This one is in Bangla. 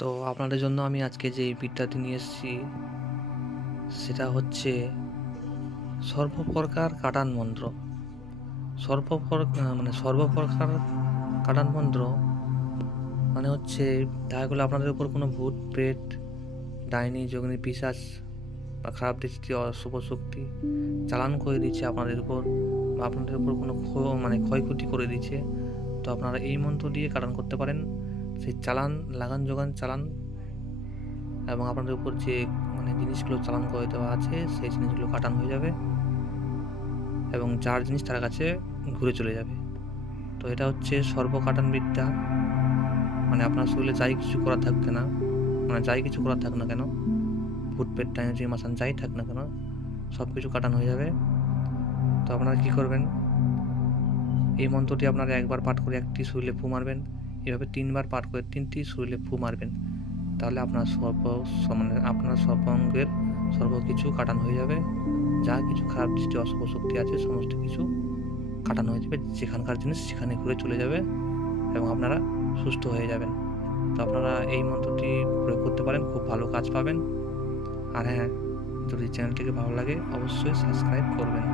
তো আপনাদের জন্য আমি আজকে যে বিদ্যাটি নিয়ে এসেছি সেটা হচ্ছে সর্বপ্রকার কাটান মন্ত্র। সর্বপ্রকার কাটান মন্ত্র মানে হচ্ছে দেখা গেলো আপনাদের উপর কোনো ভূত প্রেত ডাইনি যোগিনী পিশাচ বা খারাপ দৃষ্টি অশুভ শক্তি চালান করে দিচ্ছে আপনাদের উপর, বা আপনাদের উপর কোনো ক্ষয়ক্ষতি করে দিচ্ছে। তো আপনারা এই মন্ত্র দিয়ে কাটান করতে পারেন। সেই চালান লাগান যোগান চালান এবং আপনাদের উপর যে জিনিসগুলো চালান করে দেওয়া আছে সেই জিনিসগুলো কাটান হয়ে যাবে এবং যার জিনিস তার কাছে ঘুরে চলে যাবে। তো এটা হচ্ছে সর্বকাটান বিদ্যা। আপনার শরীরে যাই কিছু করার থাকবে না, যাই কিছু করার থাক না কেন, ভূত পেট ডাইনি মাসান যাই থাক না কেন, সব কিছু কাটান হয়ে যাবে। তো আপনারা কী করবেন, এই মন্ত্রটি আপনারা একবার পাঠ করে একটি শরীরে ফু মারবেন, এভাবে 3বার পাঠ করে 3টি শরীরে ফু মারবেন। তাহলে আপনার আপনার সর্বাঙ্গের সর্বকিছু কাটানো হয়ে যাবে। যা কিছু খারাপ দৃষ্টি অশুভ শক্তি আছে সমস্ত কিছু কাটানো হয়ে যাবে, যেখানকার জিনিস সেখানে ঘুরে চলে যাবে এবং আপনারা সুস্থ হয়ে যাবেন। তো আপনারা এই মন্ত্রটি প্রয়োগ করতে পারেন, খুব ভালো কাজ পাবেন। আর হ্যাঁ, যদি চ্যানেলটিকে ভালো লাগে অবশ্যই সাবস্ক্রাইব করবেন।